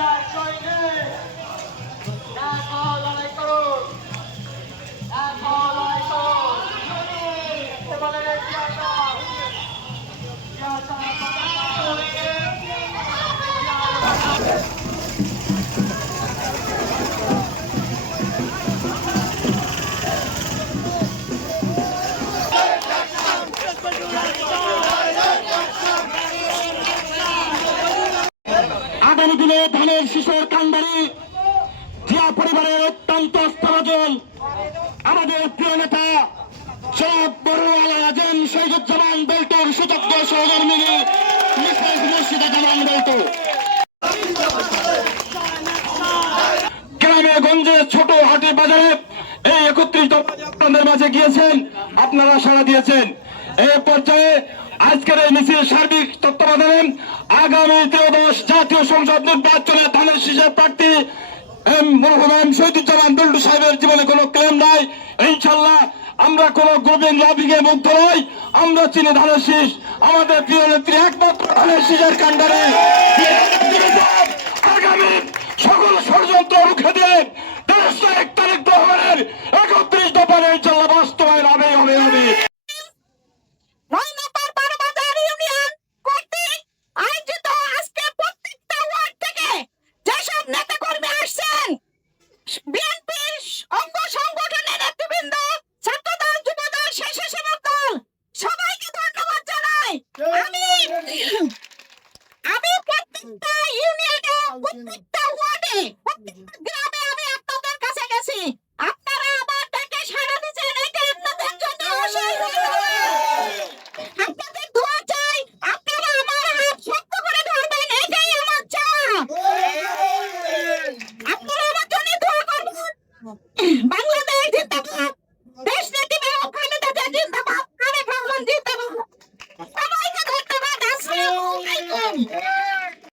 ইন্ডিয়ার সৈনিক দেখো লড়াই করুন, দেখো লড়াই করুন। তোমাদের ইতিহাস আগামী দিনে ধানের শীষের কান্ডারি জিয়া পরিবারের অত্যন্ত আস্থাভাজন আমাদের প্রিয় নেতা সব বড়ুয়ালা আজম শহীদুজ্জামান বেল্টুর সুযোগ্য সহধর্মিনী মিসেস মুর্শিদা জামান বেল্টু গ্রামে গঞ্জে ছোট হাটে বাজারে এই 31 দফা আপনাদের মাঝে গিয়েছেন, আপনারা সাড়া দিয়েছেন। এই পর্যায়ে আজকের এই মিছিল সার্বিক তত্ত্বাবধানে আগামী 13 জাতীয় সংসদ নির্বাচনে ধানের শীষের প্রার্থী মরহুম শহীদুজ্জামান বেল্টু সাহেবের জীবনে কোনো ক্লেম নাই। ইনশাল্লাহ আমরা কোনো গ্রুপিং লবিংয়ে মুগ্ধ নই, আমরা চিনি ধানের শীষ, আমাদের প্রিয় নেত্রী একমাত্র ধানের শীষের কাণ্ডারে আগামী সকল ষড়যন্ত্র রুখে দিয়ে 1 তারিখ গ্রহণের 31 দফার ইনশাল্লাহ বাস্তবায়ন হবে। আমি প্রত্যেকটা ইউনিয়নে প্রত্যেকটা ওয়ার্ডে প্রত্যেকটা গ্রামে আমি আপনাদের কাছে গেছি, আপনারা আমার ডাকে সাড়া দিয়েছেন, এটা আপনাদের জন্য অসীম আপনাদের দোয়া চাই, আপনারা আমার হাত শক্ত করে ধরবেন, এটাই আমার চাওয়া। আপনারা আমার জন্য দোয়া করবেন। বাংলাদেশ জিন্দাবাদ, দেশ নেত্রী বেগম খালেদা জিয়া জিন্দাবাদ, তারেক রহমান জিন্দাবাদ। সবাইকে ধন্যবাদ। আসসালামু আলাইকুম।